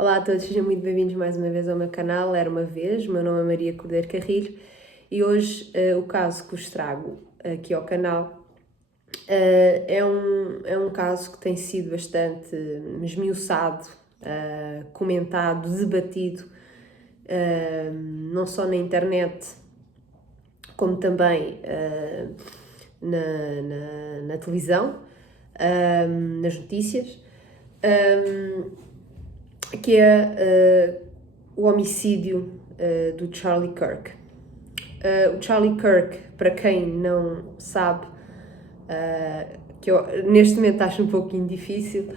Olá a todos, sejam muito bem-vindos mais uma vez ao meu canal. Era uma vez, o meu nome é Maria Cordeiro Carrilho e hoje o caso que vos trago aqui ao canal é um caso que tem sido bastante esmiuçado, comentado, debatido, não só na internet como também na televisão, nas notícias. Que é o homicídio do Charlie Kirk. O Charlie Kirk, para quem não sabe, que eu neste momento acho um pouquinho difícil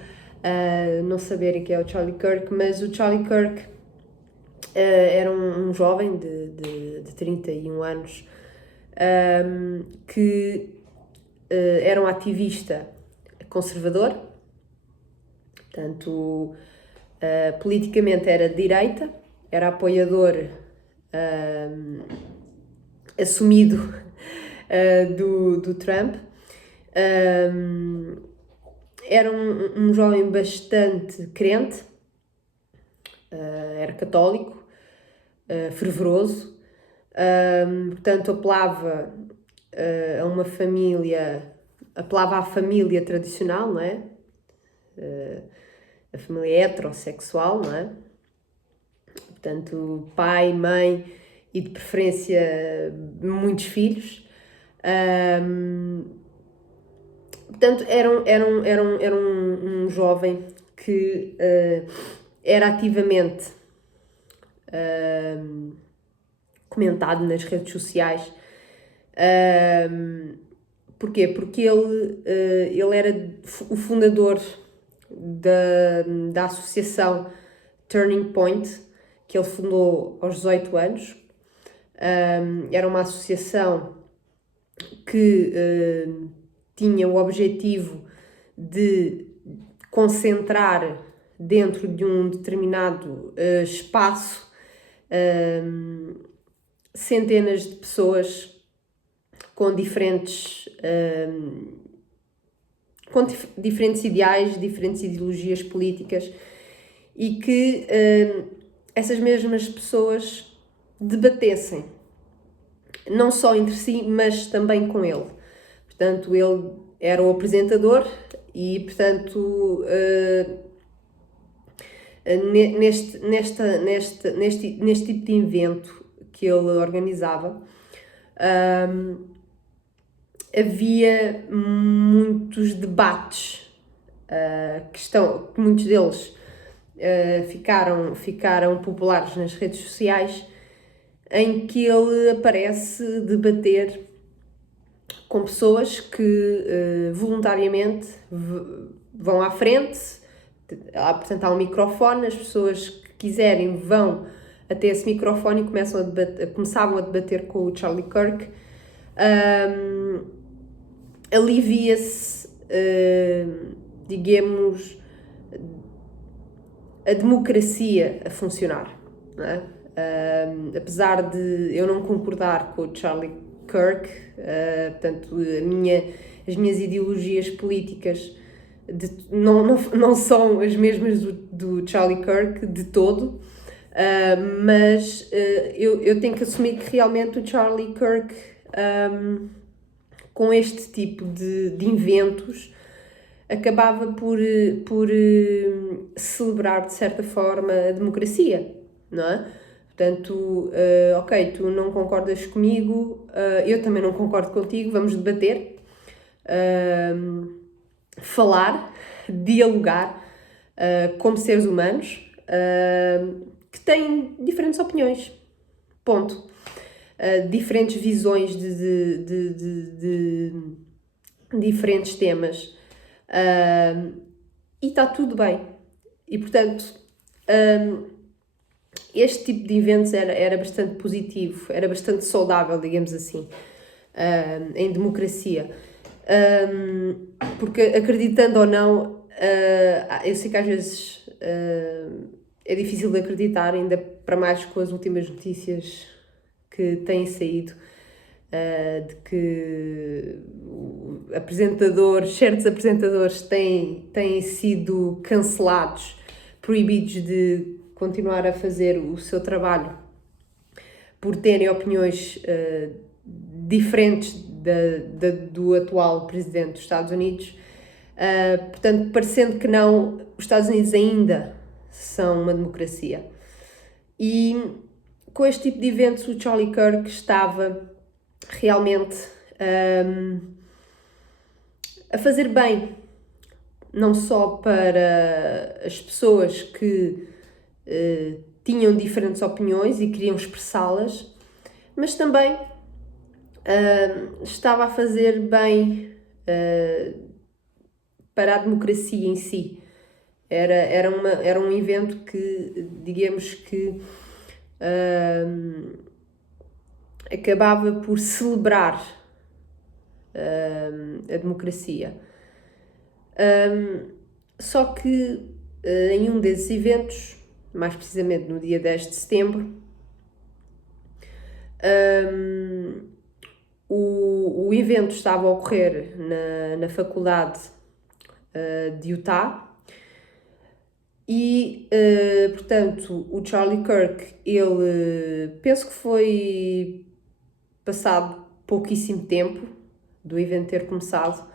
não saberem quem é o Charlie Kirk, mas o Charlie Kirk era um jovem de 31 anos que era um ativista conservador, portanto, politicamente era de direita, era apoiador assumido do Trump. Era um jovem bastante crente, era católico, fervoroso, portanto apelava a uma família, apelava à família tradicional, não é? A família heterossexual, não é? Portanto, pai, mãe e de preferência muitos filhos. Portanto, era um jovem que era ativamente comentado nas redes sociais. Porquê? Porque ele era o fundador da associação Turning Point, que ele fundou aos 18 anos. Era uma associação que tinha o objetivo de concentrar dentro de um determinado espaço centenas de pessoas com diferentes ideais, diferentes ideologias políticas e que essas mesmas pessoas debatessem, não só entre si, mas também com ele. Portanto, ele era o apresentador e, portanto, neste tipo de evento que ele organizava, havia muitos debates, que muitos deles ficaram populares nas redes sociais, em que ele aparece debater com pessoas que voluntariamente vão à frente, portanto há um microfone, as pessoas que quiserem vão até esse microfone e começavam a debater com o Charlie Kirk. Ali via-se, digamos, a democracia a funcionar, não é? Apesar de eu não concordar com o Charlie Kirk, portanto, as minhas ideologias políticas não são as mesmas do Charlie Kirk de todo, mas eu tenho que assumir que realmente o Charlie Kirk, com este tipo de eventos, acabava por celebrar, de certa forma, a democracia, não é? Portanto, ok, tu não concordas comigo, eu também não concordo contigo, vamos debater, falar, dialogar como seres humanos que têm diferentes opiniões, ponto. Diferentes visões de diferentes temas. E está tudo bem. E, portanto, este tipo de eventos era bastante positivo, era bastante saudável, digamos assim, em democracia. Porque, acreditando ou não, eu sei que às vezes é difícil de acreditar, ainda para mais com as últimas notícias que têm saído, de que certos apresentadores têm sido cancelados proibidos de continuar a fazer o seu trabalho por terem opiniões diferentes do atual presidente dos Estados Unidos. Portanto, parecendo que não, os Estados Unidos ainda são uma democracia. E com este tipo de eventos, o Charlie Kirk estava realmente a fazer bem, não só para as pessoas que tinham diferentes opiniões e queriam expressá-las, mas também estava a fazer bem para a democracia em si. Era um evento que, digamos que, acabava por celebrar a democracia. Só que em um desses eventos, mais precisamente no dia 10 de setembro, o evento estava a ocorrer na faculdade de Utah e, portanto, o Charlie Kirk, ele penso que foi passado pouquíssimo tempo do evento ter começado.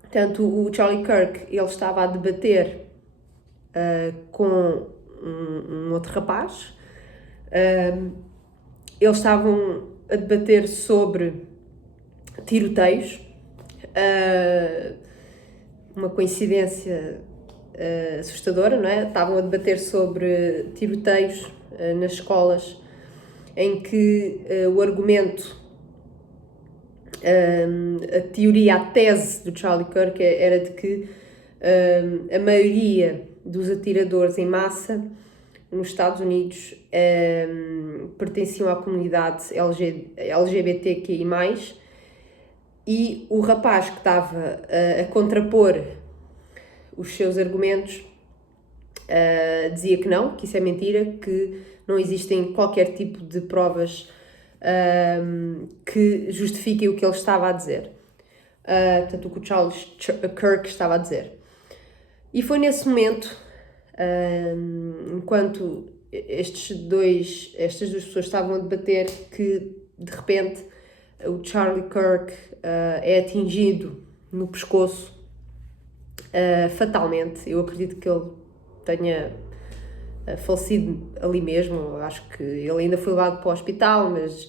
Portanto, o Charlie Kirk, ele estava a debater com um outro rapaz. Eles estavam a debater sobre tiroteios. Uma coincidência assustadora, não é? Estavam a debater sobre tiroteios nas escolas, em que o argumento, a teoria, a tese do Charlie Kirk era de que a maioria dos atiradores em massa nos Estados Unidos pertenciam à comunidade LGBTQI+, e o rapaz que estava a contrapor os seus argumentos dizia que não, que isso é mentira, que não existem qualquer tipo de provas que justifiquem o que ele estava a dizer. Portanto, o que o Charlie Kirk estava a dizer. E foi nesse momento, enquanto estas duas pessoas estavam a debater, que de repente o Charlie Kirk é atingido no pescoço fatalmente. Eu acredito que ele tenha falecido ali mesmo. Acho que ele ainda foi levado para o hospital, mas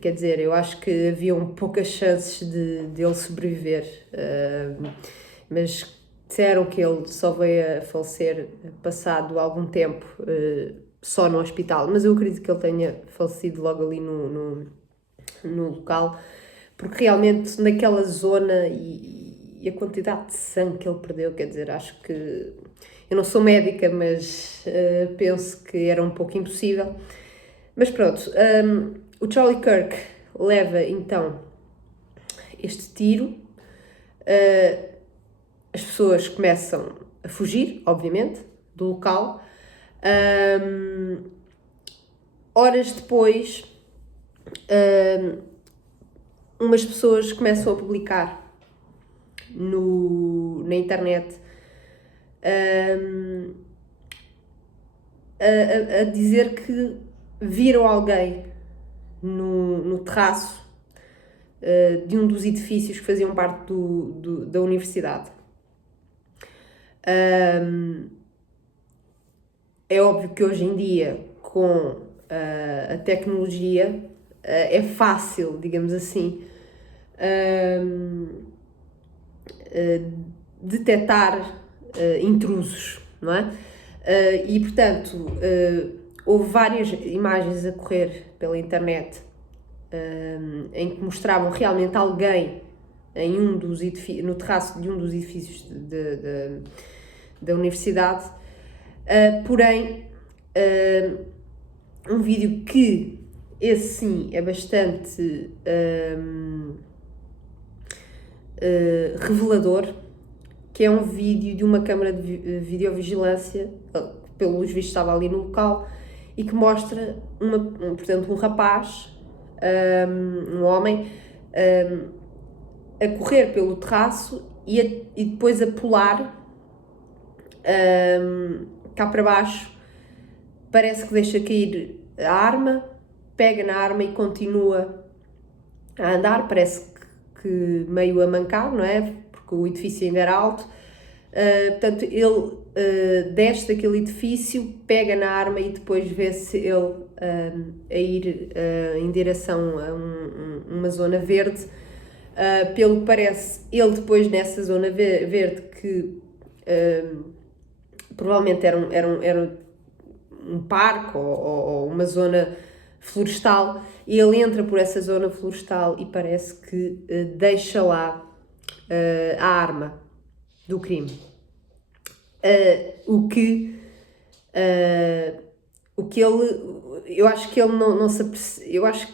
quer dizer, eu acho que haviam poucas chances de ele sobreviver. Mas disseram que ele só veio a falecer passado algum tempo, só no hospital. Mas eu acredito que ele tenha falecido logo ali no local, porque realmente naquela zona e a quantidade de sangue que ele perdeu, quer dizer, acho que... Eu não sou médica, mas penso que era um pouco impossível. Mas pronto, o Charlie Kirk leva então este tiro, as pessoas começam a fugir, obviamente, do local. Horas depois, umas pessoas começam a publicar na internet a dizer que viram alguém no terraço de um dos edifícios que faziam parte da universidade. É óbvio que hoje em dia, com a tecnologia, é fácil, digamos assim, detectar intrusos, não é? E, portanto, houve várias imagens a correr pela internet em que mostravam realmente alguém em no terraço de um dos edifícios da universidade, porém, um vídeo que, esse sim, é bastante revelador, que é um vídeo de uma câmara de videovigilância, pelos vistos estava ali no local, e que mostra, portanto, um rapaz, um homem, a correr pelo terraço e depois a pular cá para baixo, parece que deixa cair a arma, pega na arma e continua a andar, parece que meio a mancar, não é? Porque o edifício ainda era alto. Portanto, ele desce daquele edifício, pega na arma e depois vê-se ele a ir em direção a uma zona verde. Pelo que parece, ele depois nessa zona verde, que provavelmente era um parque ou uma zona florestal, e ele entra por essa zona florestal e parece que deixa lá a arma do crime. O que ele, eu acho que ele não se apercebeu, eu acho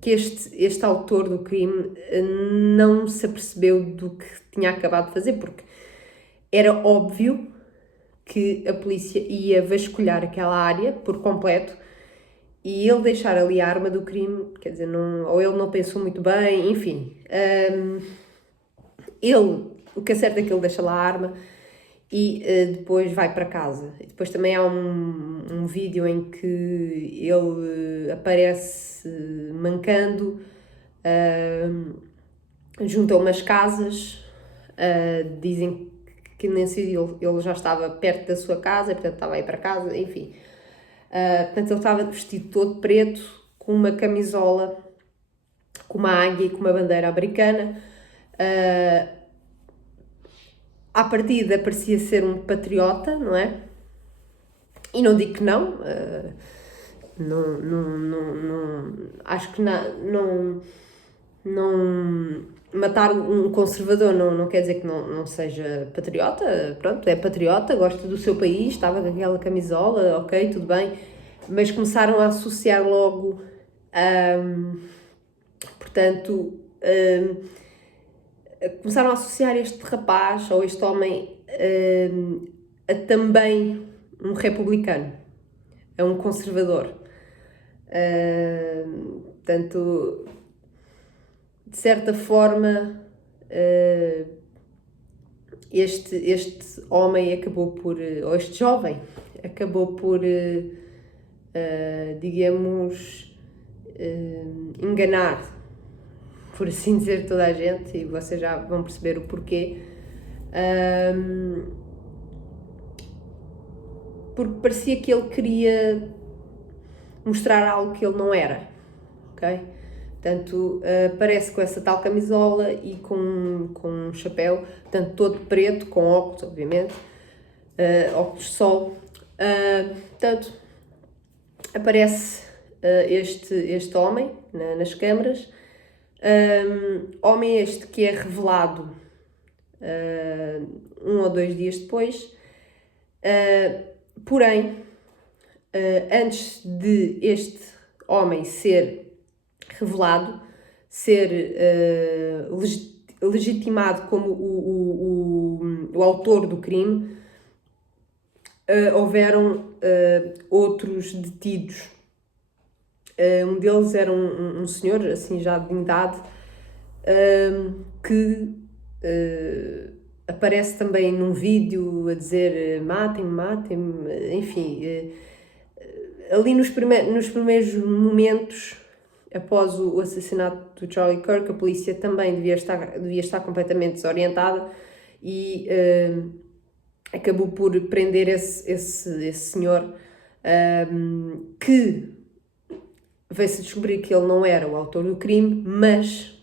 que este autor do crime não se apercebeu do que tinha acabado de fazer, porque era óbvio que a polícia ia vasculhar aquela área por completo e ele deixar ali a arma do crime, quer dizer, ou ele não pensou muito bem, enfim. O que é certo é que ele deixa lá a arma e depois vai para casa. E depois também há um vídeo em que ele aparece mancando junto a umas casas. Dizem que nesse vídeo ele já estava perto da sua casa, portanto estava a ir para casa, enfim. Portanto, ele estava vestido todo preto, com uma camisola, com uma águia e com uma bandeira americana. À partida parecia ser um patriota, não é? E não digo que não, acho que não matar um conservador não quer dizer que não seja patriota. Pronto, é patriota, gosta do seu país, estava com aquela camisola, ok, tudo bem, mas começaram a associar logo, portanto, começaram a associar este rapaz ou este homem a também um republicano, a um conservador. Portanto, de certa forma, este homem acabou por, ou este jovem, acabou por, digamos, enganar, por assim dizer, toda a gente, e vocês já vão perceber o porquê. Porque parecia que ele queria mostrar algo que ele não era, ok? Portanto, aparece com essa tal camisola e com um chapéu, portanto, todo preto, com óculos, obviamente, óculos de sol. Portanto, aparece este homem nas câmaras, homem este que é revelado 1 ou 2 dias depois, porém, antes de este homem ser revelado, ser legitimado como o autor do crime, houveram outros detidos. Um deles era um senhor, assim já de idade, que aparece também num vídeo a dizer matem-me, matem-me, enfim. Ali nos primeiros momentos, após o assassinato do Charlie Kirk, a polícia também devia estar completamente desorientada e acabou por prender esse senhor, que veio-se descobrir que ele não era o autor do crime, mas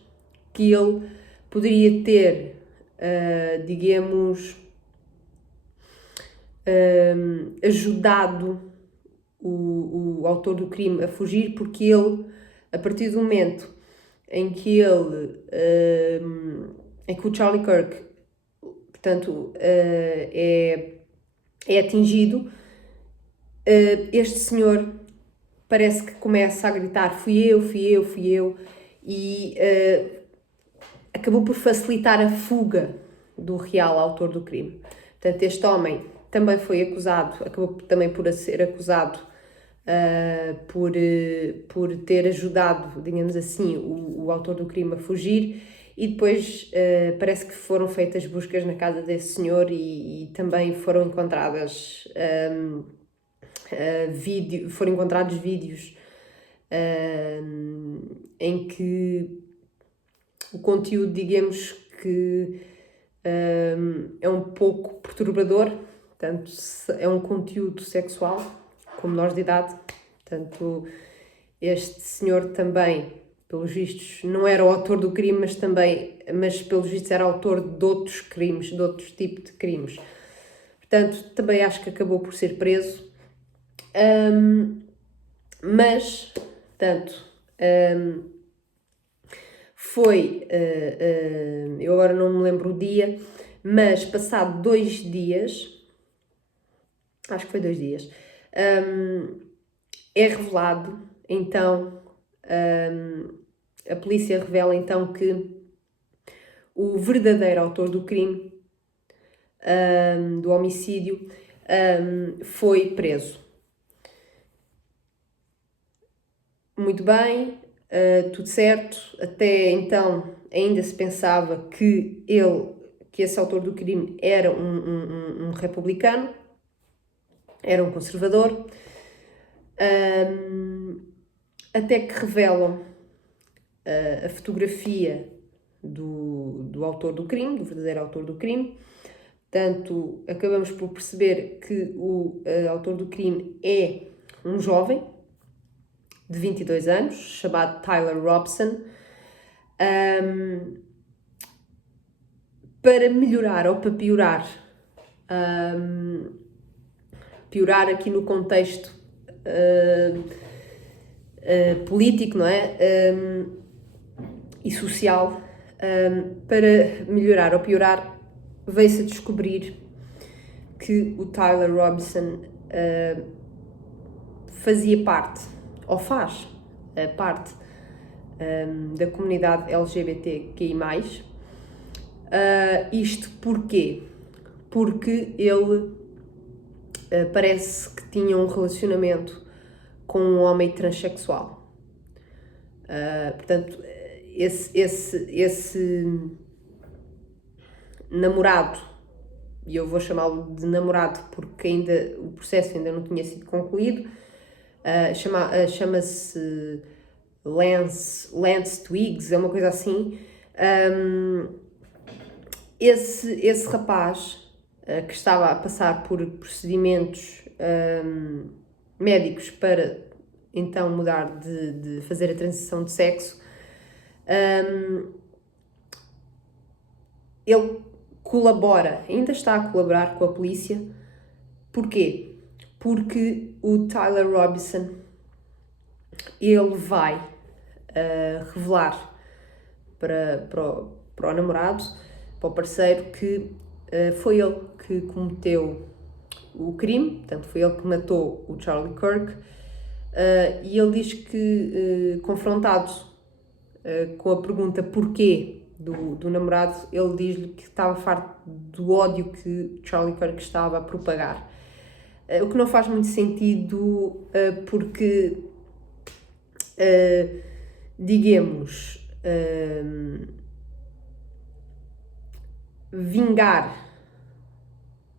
que ele poderia ter, digamos, ajudado o autor do crime a fugir, porque ele, a partir do momento em que em que o Charlie Kirk, portanto, é atingido, este senhor parece que começa a gritar fui eu, e acabou por facilitar a fuga do real autor do crime. Portanto, este homem também foi acusado, acabou também por ser acusado por ter ajudado, digamos assim, o autor do crime a fugir, e depois parece que foram feitas buscas na casa desse senhor e também foram encontradas foram encontrados vídeos em que o conteúdo, digamos que é um pouco perturbador, portanto, é um conteúdo sexual, com menores de idade. Portanto, este senhor também, pelos vistos, não era o autor do crime, mas pelos vistos era autor de outros crimes, de outros tipos de crimes. Portanto, também acho que acabou por ser preso. Mas, portanto, foi, eu agora não me lembro o dia, mas passado 2 dias, acho que foi 2 dias, é revelado, então, a polícia revela então que o verdadeiro autor do crime, do homicídio, foi preso. Muito bem, tudo certo. Até então ainda se pensava que esse autor do crime era um republicano, era um conservador, até que revelam a fotografia do autor do crime, do verdadeiro autor do crime. Portanto, acabamos por perceber que o autor do crime é um jovem de 22 anos, chamado Tyler Robson. Para melhorar ou para piorar, piorar aqui no contexto político, não é? E social, para melhorar ou piorar, veio-se a descobrir que o Tyler Robson fazia parte, ou faz parte, da comunidade LGBTQI+. Isto porquê? Porque ele parece que tinha um relacionamento com um homem transexual. Portanto, esse namorado, e eu vou chamá-lo de namorado porque o processo ainda não tinha sido concluído, chama-se Lance Twiggs, é uma coisa assim. Esse rapaz que estava a passar por procedimentos médicos para então mudar de fazer a transição de sexo, ele colabora, ainda está a colaborar com a polícia. Porquê? Porque o Tyler Robson, ele vai revelar para o namorado, para o parceiro, que foi ele que cometeu o crime, portanto foi ele que matou o Charlie Kirk, e ele diz que, confrontado com a pergunta porquê do namorado, ele diz-lhe que estava farto do ódio que Charlie Kirk estava a propagar. O que não faz muito sentido, porque, digamos,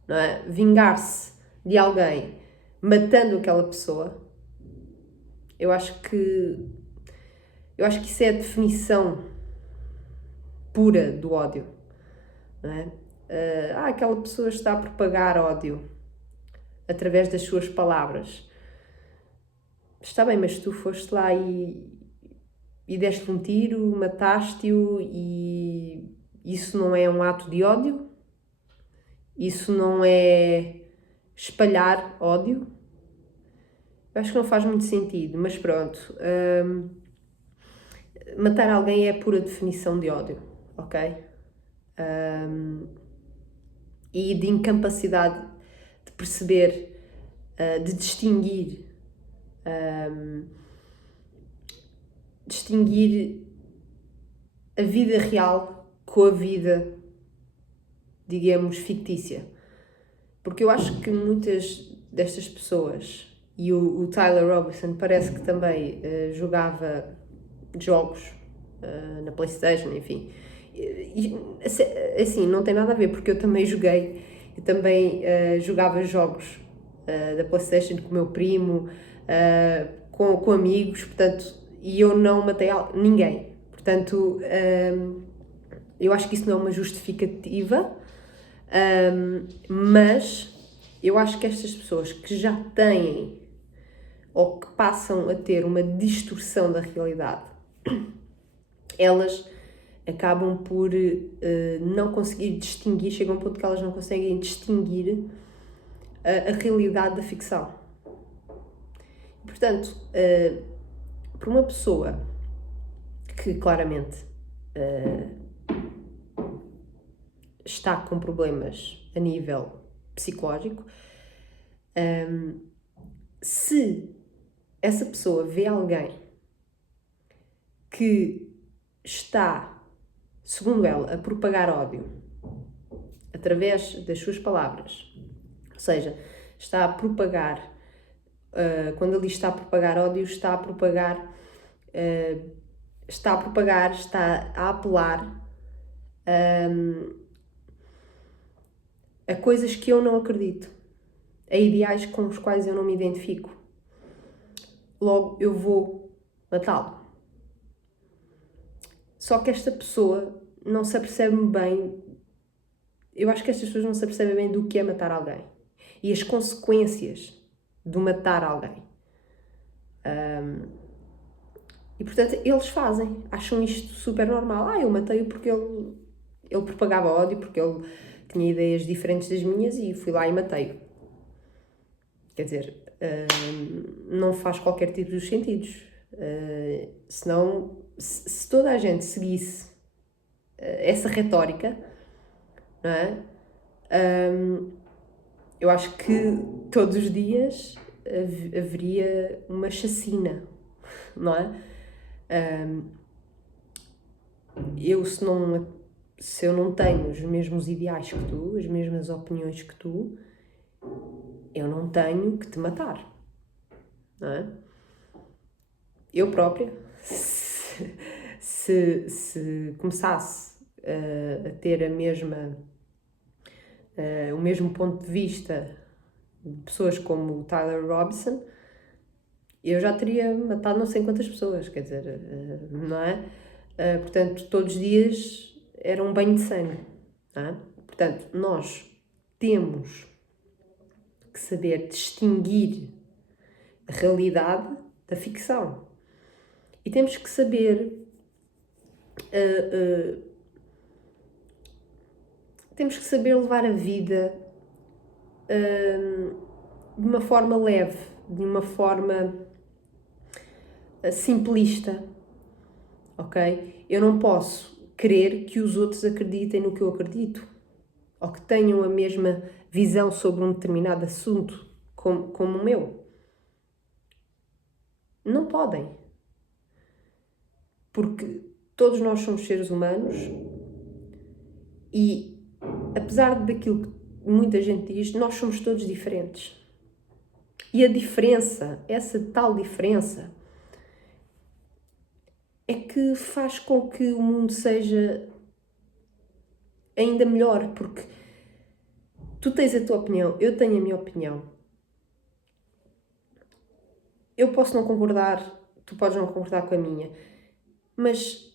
não é? Vingar-se de alguém matando aquela pessoa, eu acho que isso é a definição pura do ódio, não é? Aquela pessoa está a propagar ódio através das suas palavras. Está bem, mas tu foste lá e deste um tiro, mataste-o, e isso não é um ato de ódio? Isso não é espalhar ódio? Eu acho que não faz muito sentido, mas pronto. Matar alguém é a pura definição de ódio, ok? E de incapacidade de perceber, de distinguir a vida real com a vida, digamos, fictícia. Porque eu acho que muitas destas pessoas, e o Tyler Robson parece que também jogava jogos na PlayStation, enfim. assim, não tem nada a ver, porque eu também jogava jogos da PlayStation com o meu primo, com amigos, portanto, e eu não matei ninguém. Portanto, eu acho que isso não é uma justificativa, mas eu acho que estas pessoas que já têm ou que passam a ter uma distorção da realidade, elas acabam por não conseguir distinguir, chegam a um ponto que elas não conseguem distinguir a realidade da ficção. Portanto, para uma pessoa que claramente está com problemas a nível psicológico, se essa pessoa vê alguém que está, segundo ela, a propagar ódio através das suas palavras, ou seja, está a propagar, quando ele diz está a propagar ódio, está a apelar a coisas que eu não acredito, a ideais com os quais eu não me identifico. Logo, eu vou matá-lo. Só que esta pessoa não se apercebe bem, eu acho que estas pessoas não se apercebem bem do que é matar alguém e as consequências de matar alguém. E portanto eles acham isto super normal. Eu matei-o porque ele propagava ódio, porque ele tinha ideias diferentes das minhas e fui lá e matei-o. Quer dizer, não faz qualquer tipo de sentidos. Senão, se toda a gente seguisse essa retórica, não é? Eu acho que todos os dias haveria uma chacina, não é? Se eu não tenho os mesmos ideais que tu, as mesmas opiniões que tu, eu não tenho que te matar, não é? Eu própria, se começasse a ter o mesmo ponto de vista de pessoas como o Tyler Robinson, eu já teria matado não sei quantas pessoas, quer dizer, não é? Portanto, todos os dias era um banho de sangue, não é? Portanto, nós temos que saber distinguir a realidade da ficção. E temos que saber levar a vida de uma forma leve, de uma forma simplista, ok? Eu não posso querer que os outros acreditem no que eu acredito, ou que tenham a mesma visão sobre um determinado assunto como o meu. Não podem. Porque todos nós somos seres humanos e, apesar daquilo que muita gente diz, nós somos todos diferentes. E a diferença, essa tal diferença, é que faz com que o mundo seja ainda melhor, porque tu tens a tua opinião, eu tenho a minha opinião. Eu posso não concordar, tu podes não concordar com a minha, mas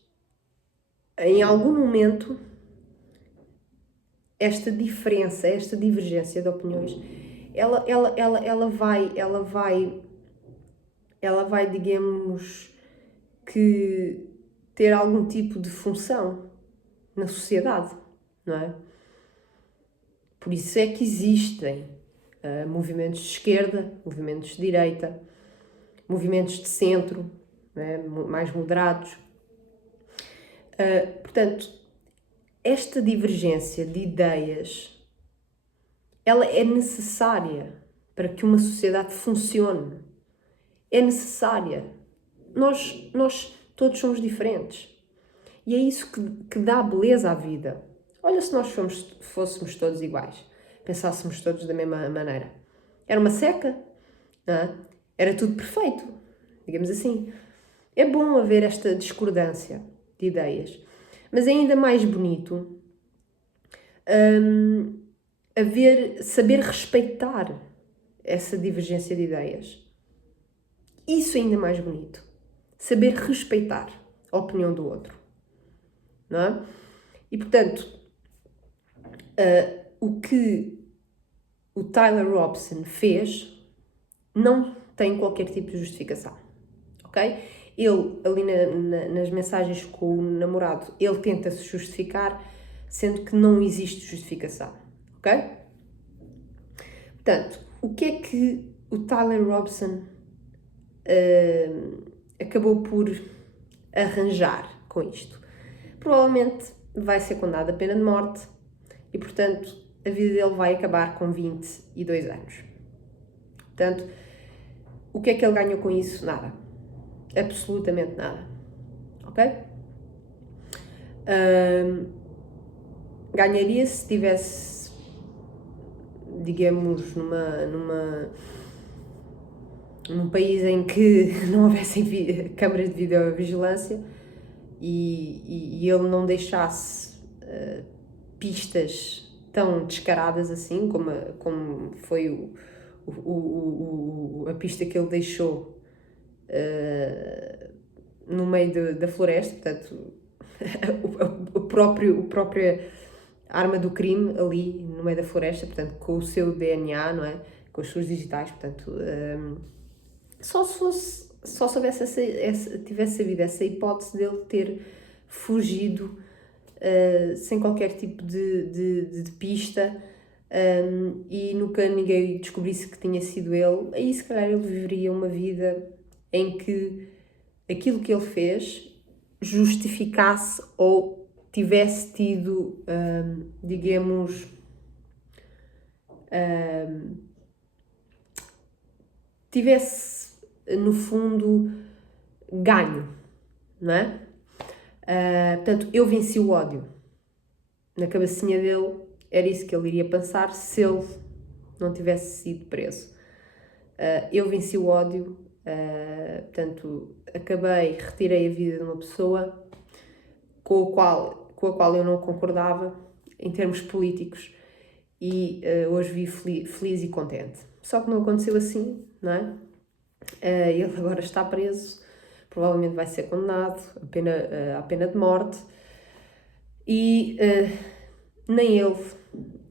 em algum momento esta diferença, esta divergência de opiniões, ela vai, digamos, que ter algum tipo de função na sociedade, não é? Por isso é que existem movimentos de esquerda, movimentos de direita, movimentos de centro, não é? Mais moderados. Portanto, esta divergência de ideias, ela é necessária para que uma sociedade funcione. É necessária. Nós todos somos diferentes. E é isso que dá beleza à vida. Olha, se nós fôssemos todos iguais, pensássemos todos da mesma maneira. Era uma seca, não é? Era tudo perfeito, digamos assim. É bom haver esta discordância de ideias, Mas é ainda mais bonito saber respeitar essa divergência de ideias. Isso é ainda mais bonito. Saber respeitar a opinião do outro. Não é? E, portanto, o que o Tyler Robson fez não tem qualquer tipo de justificação, ok? Ele, ali nas mensagens com o namorado, ele tenta se justificar, sendo que não existe justificação, ok? Portanto, o que é que o Tyler Robson acabou por arranjar com isto? Provavelmente vai ser condenado a pena de morte e, portanto, a vida dele vai acabar com 22 anos. Portanto, o que é que ele ganhou com isso? Nada. Absolutamente nada. Ok? Ganharia se estivesse, digamos, num país em que não houvessem câmaras de videovigilância e ele não deixasse pistas tão descaradas assim, como foi a pista que ele deixou no meio da floresta, portanto, a própria arma do crime ali no meio da floresta, portanto, com o seu DNA, não é? Com as suas digitais, portanto, só se houvesse tivesse sabido essa hipótese dele ter fugido sem qualquer tipo de pista e nunca ninguém descobrisse que tinha sido ele, aí se calhar ele viveria uma vida em que aquilo que ele fez justificasse ou tivesse tido, digamos, tivesse no fundo ganho, não é? Portanto, eu venci o ódio. Na cabecinha dele era isso que ele iria pensar se ele não tivesse sido preso. Eu venci o ódio, portanto, retirei a vida de uma pessoa com a qual eu não concordava em termos políticos e hoje vivo feliz e contente. Só que não aconteceu assim, não é? Ele agora está preso, provavelmente vai ser condenado à pena de morte e nem ele,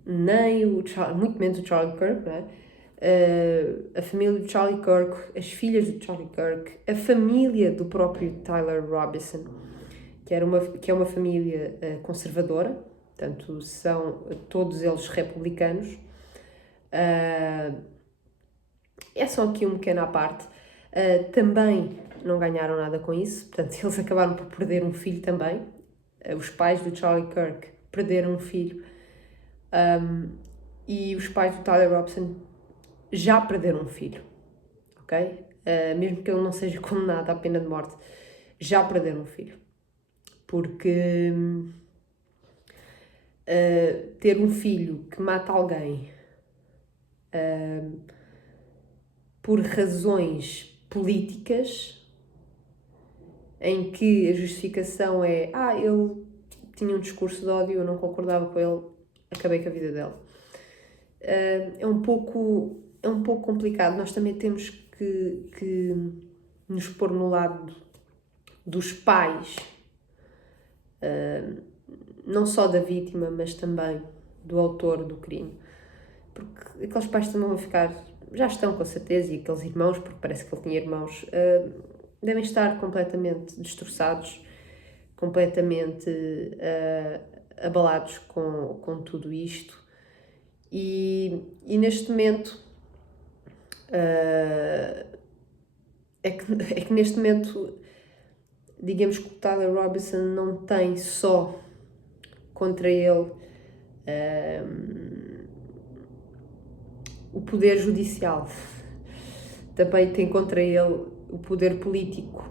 nem muito menos o Charlie Kirk, não é? A família do Charlie Kirk, as filhas do Charlie Kirk, a família do próprio Tyler Robinson, que é uma família conservadora, portanto, são todos eles republicanos. É só aqui um pequeno à parte. Também não ganharam nada com isso, portanto, eles acabaram por perder um filho também. Os pais do Charlie Kirk perderam um filho. E os pais do Tyler Robson já perderam um filho, ok? Mesmo que ele não seja condenado à pena de morte, já perderam um filho. Porque ter um filho que mata alguém por razões políticas, em que a justificação é ele tinha um discurso de ódio, eu não concordava com ele, acabei com a vida dele. É um pouco complicado. Nós também temos que nos pôr no lado dos pais, não só da vítima, mas também do autor do crime. Porque aqueles pais também vão ficar, já estão com certeza, e aqueles irmãos, porque parece que ele tinha irmãos, devem estar completamente destroçados, completamente abalados com tudo isto. E neste momento é que neste momento, digamos que o Tyler Robinson não tem só contra ele o poder judicial, também tem contra ele o poder político,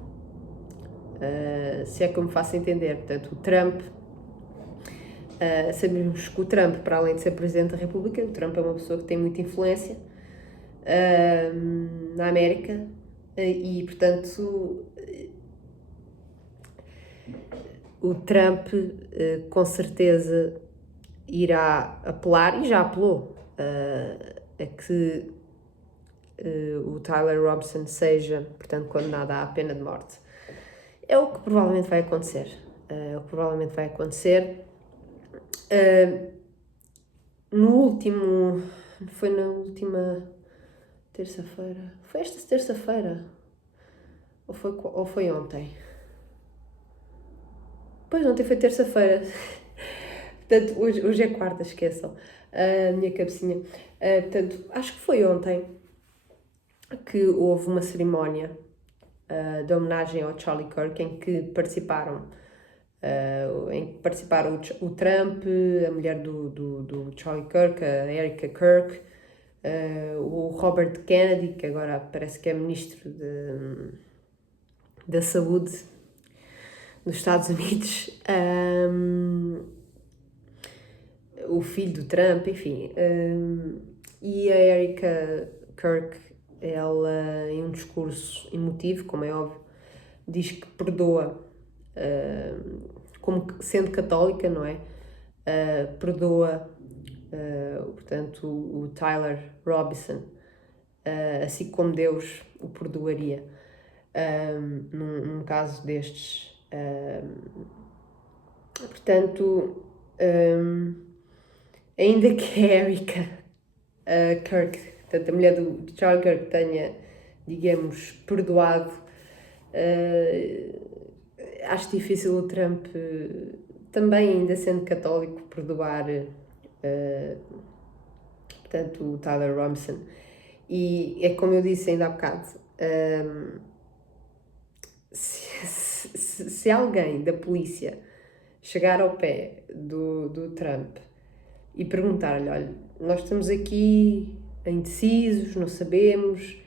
se é que eu me faço entender. Portanto, o Trump, sabemos que o Trump, para além de ser Presidente da República, o Trump é uma pessoa que tem muita influência na América e, portanto, o Trump com certeza irá apelar, e já apelou, a que o Tyler Robson seja, portanto, condenado à pena de morte. É o que provavelmente vai acontecer. Foi na última terça-feira? Foi esta terça-feira? Ou foi ontem? Pois, ontem foi terça-feira. Portanto, hoje é quarta, esqueçam. A minha cabecinha. Portanto, acho que foi ontem que houve uma cerimónia de homenagem ao Charlie Kirk em que participaram o Trump, a mulher do Charlie Kirk, a Erica Kirk, o Robert Kennedy, que agora parece que é ministro da Saúde dos Estados Unidos, o filho do Trump, enfim. E a Erica Kirk, ela, em um discurso emotivo, como é óbvio, diz que perdoa, como sendo católica, não é? Perdoa, portanto, o Tyler Robson, assim como Deus o perdoaria num caso destes. Portanto, ainda que a Erica Kirk, portanto, a mulher do Charlie Kirk, tenha, digamos, perdoado, acho difícil o Trump, também ainda sendo católico, perdoar, portanto, o Tyler Robson. E é como eu disse ainda há bocado, se alguém da polícia chegar ao pé do Trump e perguntar-lhe, olha, nós estamos aqui indecisos, não sabemos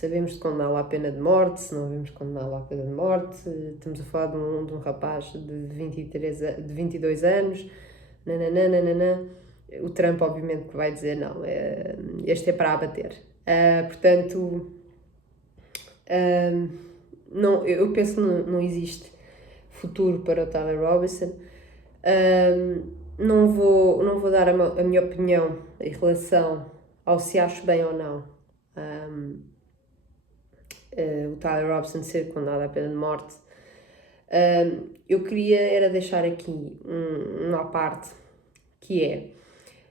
de condená-lo à pena de morte, se não devemos condená-lo à pena de morte, estamos a falar de um rapaz de 22 anos, nananana. O Trump obviamente que vai dizer, não, este é para abater. Portanto, não, eu penso que não existe futuro para o Tyler Robinson. Não vou dar a minha opinião em relação ao se acho bem ou não o Tyler Robson ser condenado à pena de morte. Eu queria era deixar aqui uma parte, que é,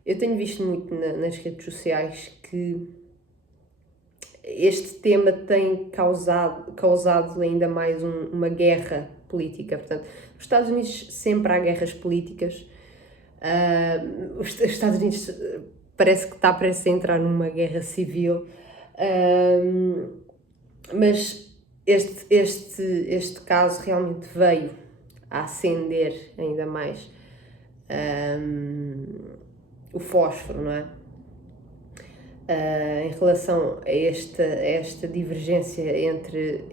eu tenho visto muito nas redes sociais que este tema tem causado ainda mais uma guerra política. Portanto, nos Estados Unidos sempre há guerras políticas. Os Estados Unidos parece que está prestes a entrar numa guerra civil. Mas este caso realmente veio a acender ainda mais o fósforo, não é? Em relação a esta divergência entre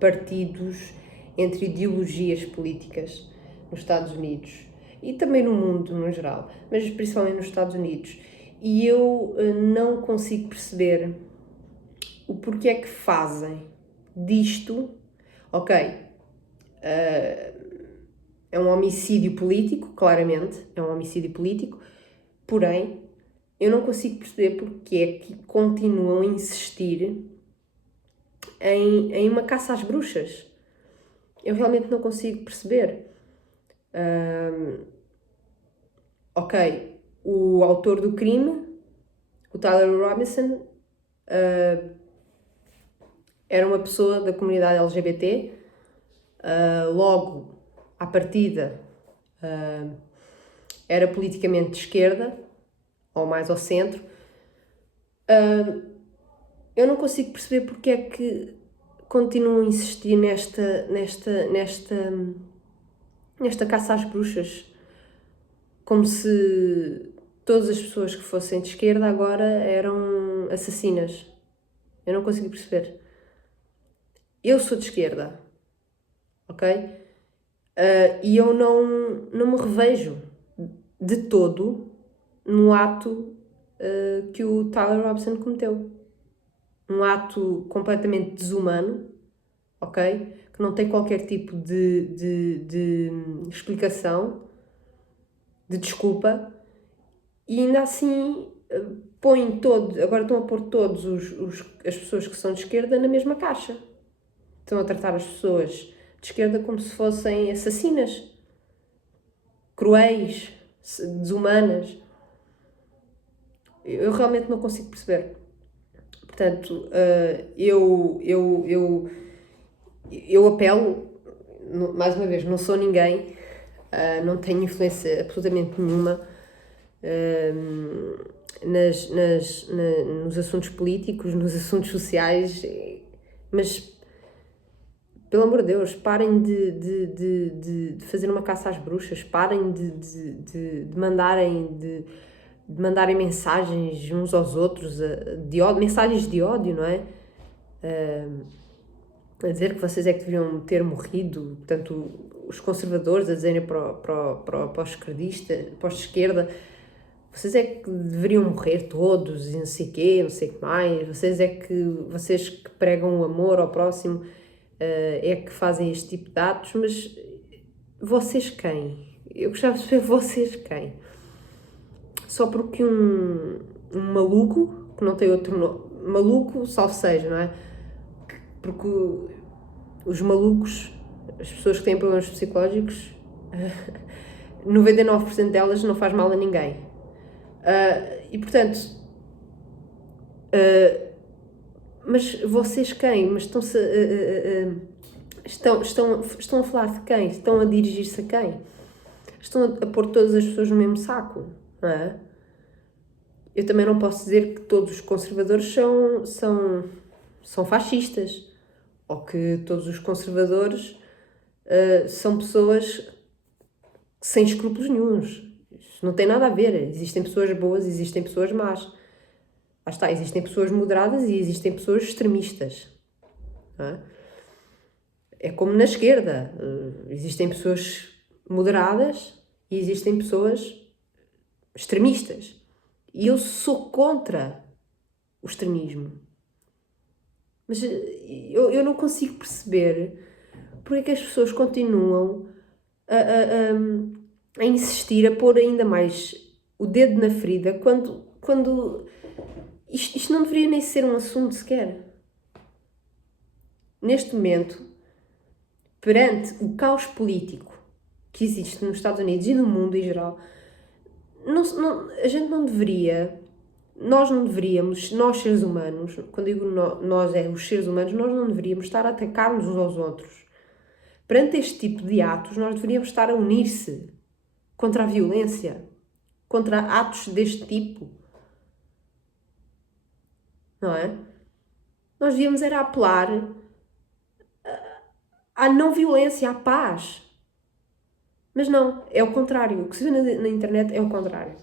partidos, entre ideologias políticas nos Estados Unidos e também no mundo no geral, mas principalmente nos Estados Unidos. E eu não consigo perceber o porquê é que fazem disto, ok, é um homicídio político, claramente, é um homicídio político, porém, eu não consigo perceber porque é que continuam a insistir em uma caça às bruxas. Eu realmente não consigo perceber. Ok, o autor do crime, o Tyler Robinson, era uma pessoa da comunidade LGBT, logo, à partida, era politicamente de esquerda, ou mais ao centro. Eu não consigo perceber porque é que continuam a insistir nesta caça às bruxas, como se todas as pessoas que fossem de esquerda agora eram assassinas. Eu não consigo perceber. Eu sou de esquerda, ok? E eu não me revejo de todo no ato que o Tyler Robson cometeu. Um ato completamente desumano, ok? Que não tem qualquer tipo de explicação, de desculpa, e ainda assim põem todos, agora estão a pôr todos as pessoas que são de esquerda na mesma caixa. Estão a tratar as pessoas de esquerda como se fossem assassinas, cruéis, desumanas. Eu realmente não consigo perceber. Portanto, eu apelo, mais uma vez, não sou ninguém, não tenho influência absolutamente nenhuma nos assuntos políticos, nos assuntos sociais, mas, pelo amor de Deus, parem de fazer uma caça às bruxas, parem de mandarem mensagens uns aos outros, mensagens de ódio, não é? A dizer que vocês é que deviam ter morrido, portanto, os conservadores a dizerem para os esquerdistas, para os de esquerda, vocês é que deveriam morrer todos e não sei o quê, não sei o que mais, vocês que pregam o amor ao próximo é que fazem este tipo de atos, mas vocês quem? Eu gostava de saber vocês quem? Só porque um maluco, que não tem outro nome, maluco, salvo seja, não é? Porque os malucos, as pessoas que têm problemas psicológicos, 99% delas não faz mal a ninguém. E portanto, mas vocês quem? Mas estão a falar de quem? Estão a dirigir-se a quem? Estão a pôr todas as pessoas no mesmo saco, não é? Eu também não posso dizer que todos os conservadores são fascistas, ou que todos os conservadores são pessoas sem escrúpulos nenhuns. Isso não tem nada a ver. Existem pessoas boas, existem pessoas más. Lá está, existem pessoas moderadas e existem pessoas extremistas. Não é? É como na esquerda. Existem pessoas moderadas e existem pessoas extremistas. E eu sou contra o extremismo. Mas eu não consigo perceber porque é que as pessoas continuam a insistir, a pôr ainda mais o dedo na ferida quando isto não deveria nem ser um assunto sequer. Neste momento, perante o caos político que existe nos Estados Unidos e no mundo em geral, a gente não deveria, nós não deveríamos, nós seres humanos, quando digo nós é os seres humanos, nós não deveríamos estar a atacar-nos uns aos outros. Perante este tipo de atos, nós deveríamos estar a unir-se contra a violência, contra atos deste tipo. Não é? Nós devíamos era apelar à não violência, à paz. Mas não, é o contrário. O que se vê na internet é o contrário.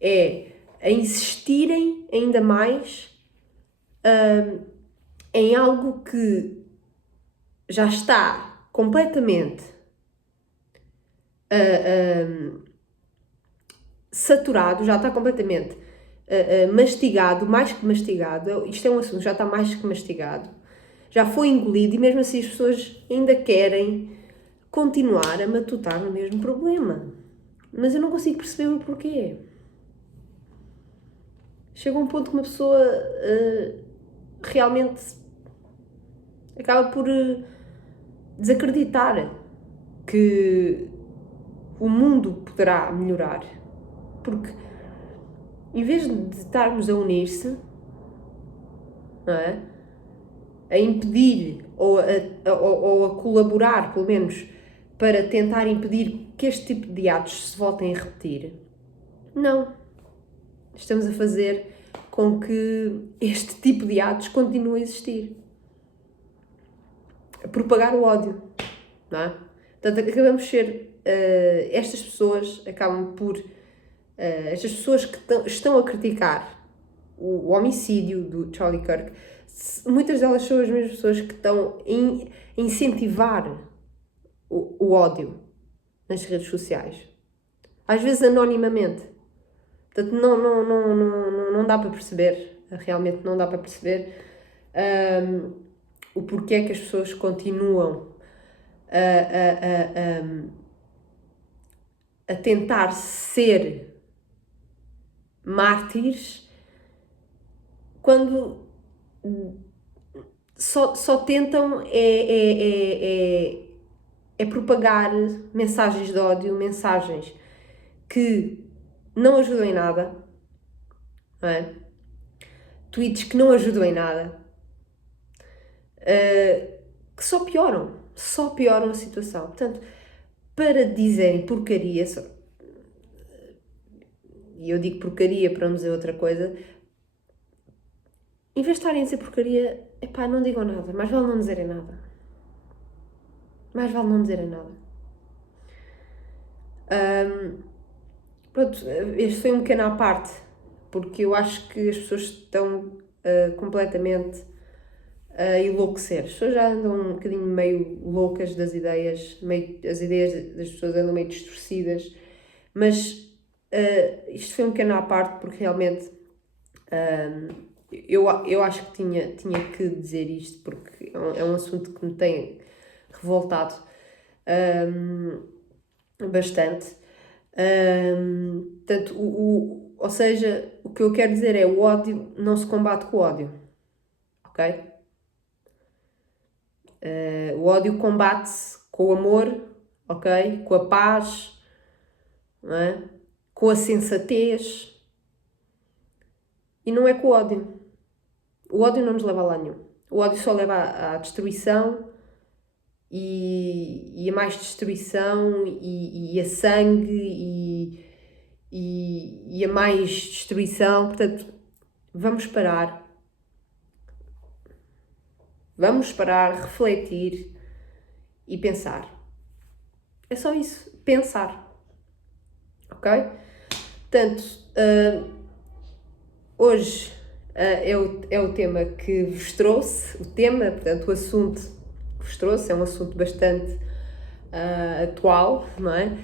É a insistirem ainda mais em algo que já está completamente saturado, já está completamente mastigado, mais que mastigado. Isto é um assunto que já está mais que mastigado. Já foi engolido e mesmo assim as pessoas ainda querem continuar a matutar no mesmo problema. Mas eu não consigo perceber o porquê. Chega um ponto que uma pessoa realmente acaba por desacreditar que o mundo poderá melhorar. Porque em vez de estarmos a unir-se, não é? A impedir ou a colaborar, pelo menos, para tentar impedir que este tipo de atos se voltem a repetir, não. Estamos a fazer com que este tipo de atos continue a existir. A propagar o ódio, não é? Portanto, acabamos de ser... estas pessoas acabam por... estas pessoas que estão a criticar o homicídio do Charlie Kirk, muitas delas são as mesmas pessoas que estão a incentivar o ódio nas redes sociais. Às vezes anonimamente. Portanto, não dá para perceber. Realmente não dá para perceber o porquê que as pessoas continuam a tentar ser mártires quando só tentam propagar mensagens de ódio, mensagens que não ajudam em nada, não é? Tweets que não ajudam em nada, que só pioram a situação. Portanto, para dizerem porcaria, e eu digo porcaria para não dizer outra coisa, em vez de estarem a dizer porcaria, epá, não digam nada, mais vale não dizerem nada. Mais vale não dizerem nada. Pronto, este foi um pequeno à parte, porque eu acho que as pessoas estão completamente a enlouquecer. As pessoas já andam um bocadinho meio loucas das ideias, as ideias das pessoas andam meio distorcidas, mas isto foi um pequeno à parte porque realmente eu acho que tinha que dizer isto porque é um assunto que me tem revoltado bastante. Portanto, ou seja, o que eu quero dizer é o ódio não se combate com o ódio, ok? O ódio combate-se com o amor, ok? Com a paz, não é? Com a sensatez e não é com o ódio. O ódio não nos leva a lá nenhum. O ódio só leva à destruição e a mais destruição e a sangue e a mais destruição. Portanto, vamos parar, refletir e pensar. É só isso, pensar, ok? Portanto, hoje é o tema que vos trouxe, portanto, o assunto que vos trouxe é um assunto bastante atual, não é?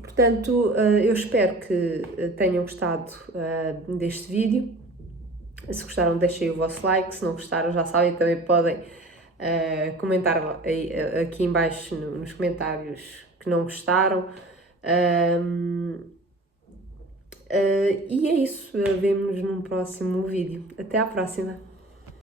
Portanto, eu espero que tenham gostado deste vídeo. Se gostaram, deixem o vosso like. Se não gostaram, já sabem, também podem comentar aqui em baixo nos comentários que não gostaram. E é isso. Vemo-nos num próximo vídeo. Até à próxima!